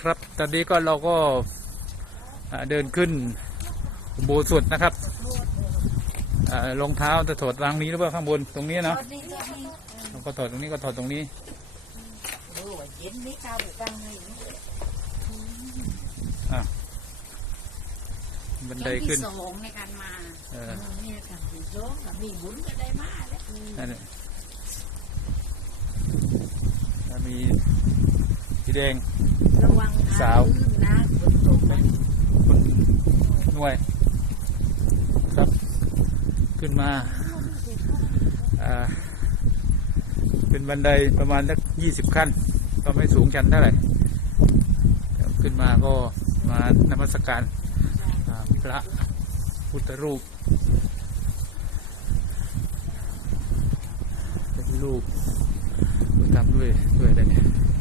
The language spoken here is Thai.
ครับ ตอนนี้ก็เราก็เดินขึ้นโบสถนะครับรองเท้าจะถอดรางนี้หรือเปล่าข้างบนตรงนี้เนาะเราก็ถอดตรงนี้ก็ถอดตรงนี้อ่าวบุกังเลยบันไดขึ้นสองในการมาเออนี่ค่ะที่สองกับมีบุญก็ได้มาแล้วนั่นแหละแล้วมีสีแดง ระวังสาวลื่นนะฝนตกนะคนหน่วย ครับ ขึ้นมาอ่าเป็นบันไดประมาณสักยี่สิบขั้น ก็ไม่สูงชันเท่าไหร่ครับขึ้นมาก็มานมัสการอ่าพระพุทธรูปเป็นรูปทำด้วยด้วยอะไรเนี่ยขออนุญาตนะด้วย